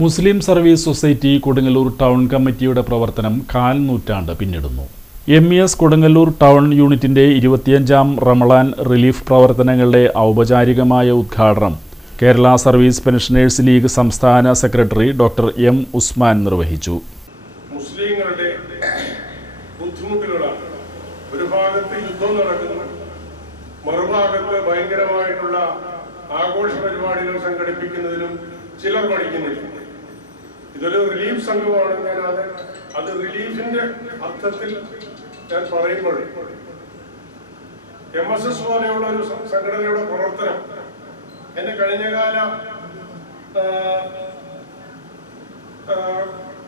മുസ്ലിം service society Kodungallur town കമ്മിറ്റിയുടെ പ്രവർത്തനം കാൽ നൂറ്റാണ്ട് പിന്നിടുന്നു. MES കൊടുങ്ങല്ലൂർ ടൗൺ യൂണിറ്റിന്റെ 25ാം റമളാൻ റിലീഫ് പ്രവർത്തനങ്ങളുടെ ഔപചാരികമായ ഉദ്ഘാടനം കേരള സർവീസ് പെൻഷനേഴ്സ് ലീഗ് സംസ്ഥാന സെക്രട്ടറി ഡോക്ടർ M. ഉസ്മാൻ നിർവഹിച്ചു. മുസ്ലിങ്ങളുടെ ബുദ്ധിമുട്ടുകളാണ്. ഒരു ഭാഗത്ത് യുദ്ധം നടക്കുന്നു, മറുഭാഗത്ത് ഭയങ്കരമായിട്ടുള്ള ആഘോഷ പരിപാടികൾ സംഘടിപ്പിക്കുന്നതിലും ചിലർ പഠിക്കുന്നില്ല. ഇതൊരു റിലീഫ് സംഘമാണ്. ഞാൻ അത് റിലീഫിന്റെ അർത്ഥത്തിൽ ഞാൻ പറയുമ്പോൾ MSS പോലെയുള്ള ഒരു സംഘടനയുടെ പ്രവർത്തനം എന്റെ കഴിഞ്ഞകാല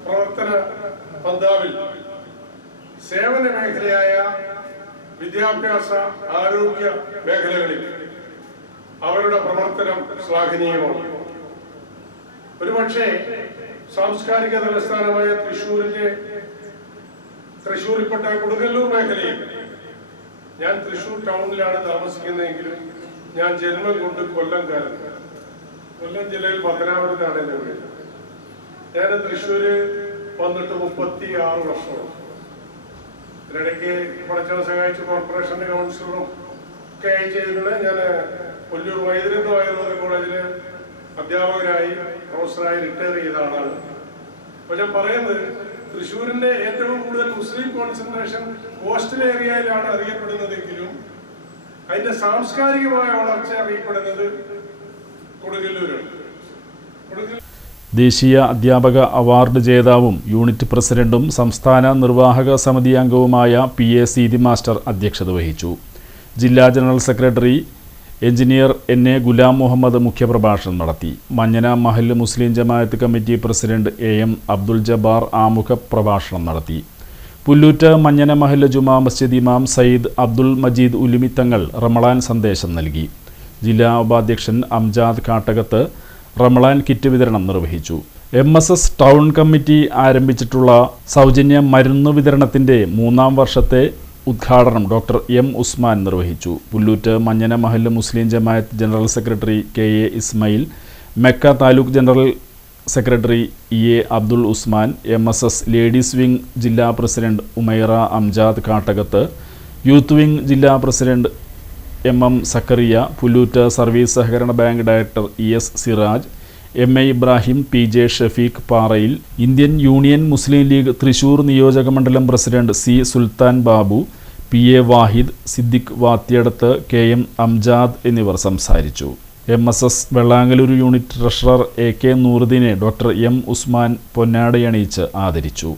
പ്രവർത്തന പന്താവിൽ സേവന മേഖലയായ വിദ്യാഭ്യാസ ആരോഗ്യ മേഖലകളിൽ അവരുടെ പ്രവർത്തനം ശ്ലാഘനീയമാണ്. ഒരുപക്ഷെ സാംസ്കാരിക തലസ്ഥാനമായ തൃശ്ശൂരിൽപ്പെട്ട കൊടുങ്ങല്ലൂർ മേഖലയിൽ, ഞാൻ തൃശ്ശൂർ ടൗണിലാണ് താമസിക്കുന്നതെങ്കിലും ഞാൻ ജന്മം കൊണ്ട് കൊല്ലം ജില്ലയിൽ പത്തനാപുരത്താണ് എന്റെ വീട്. ഞാൻ തൃശ്ശൂര് വന്നിട്ട് 36 വർഷമാണ്. ഇതിനിടയ്ക്ക് പടച്ചവനെ സഹായിച്ച് കോർപ്പറേഷന്റെ കൗൺസിലറും ഒക്കെ ആയി ചെയ്തിട്ടുണ്ട്. ഞാൻ കൊല്ലൂർ വൈദ്യരത്വ ആയുർവേദ കോളേജില് അധ്യാപകരായി പ്രൊഫസറായി റിട്ടയർ ചെയ്ത ആളാണ്. അപ്പൊ ഞാൻ പറയുന്നത്, തൃശ്ശൂരിന്റെ ഏറ്റവും കൂടുതൽ മുസ്ലിം കോൺസെൻട്രേഷൻ കോസ്റ്റൽ ഏരിയയിലാണ് അറിയപ്പെടുന്നതെങ്കിലും അതിന്റെ സാംസ്കാരികമായ വളർച്ച അറിയപ്പെടുന്നത് കൊടുങ്ങല്ലൂരാണ്. ദേശീയ അധ്യാപക അവാർഡ് ജേതാവും യൂണിറ്റ് പ്രസിഡന്റും സംസ്ഥാന നിർവാഹക സമിതി അംഗവുമായ PA സീതി മാസ്റ്റർ അധ്യക്ഷത വഹിച്ചു. ജില്ലാ general secretary engineer NA Ghulam Muhammad മുഖ്യപ്രഭാഷണം നടത്തി. മഞ്ഞന മഹല്ല് മുസ്ലിം ജമാഅത്ത് committee president AM Abdul Jabbar ആമുഖ പ്രഭാഷണം നടത്തി. പുല്ലൂറ്റ് മഞ്ഞന മഹല്ല് ജുമാ മസ്ജിദ് ഇമാം സയ്യിദ് അബ്ദുൽ മജീദ് ഉലിമിത്തങ്ങൾ റമളാൻ സന്ദേശം നൽകി. ജില്ലാ ഉപാധ്യക്ഷൻ അംജാദ് കാട്ടകത്ത് റമളാൻ കിറ്റ് വിതരണം നിർവഹിച്ചു. MSS ടൗൺ കമ്മിറ്റി ആരംഭിച്ചിട്ടുള്ള സൗജന്യ മരുന്ന് വിതരണത്തിന്റെ 3ാം വർഷത്തെ ഉദ്ഘാടനം ഡോക്ടർ M. ഉസ്മാൻ നിർവഹിച്ചു. പുല്ലൂറ്റ് മഞ്ഞന മഹല്ല് മുസ്ലിം ജമാഅത്ത് general secretary KA Ismail, MECCA taluk general secretary EA Abdul Usman, MSS ladies wing ജില്ലാ president Umaira Amjad Kattakath, youth wing ജില്ലാ president MM Zakariya, Pullut service സഹകരണ bank director ES Siraj, MA Ibrahim, PJ Shafeeq Parayil, Indian Union Muslim League Thrissur നിയോജക മണ്ഡലം president C. Sultan Babu, PA Wahid, Siddique Vathiyadath, KM Amjad എന്നിവർ സംസാരിച്ചു. MSS Vellangallur unit treasurer AK നൂറുദ്ദീനെ doctor M. Usman പൊന്നാടയണിയിച്ച് ആദരിച്ചു.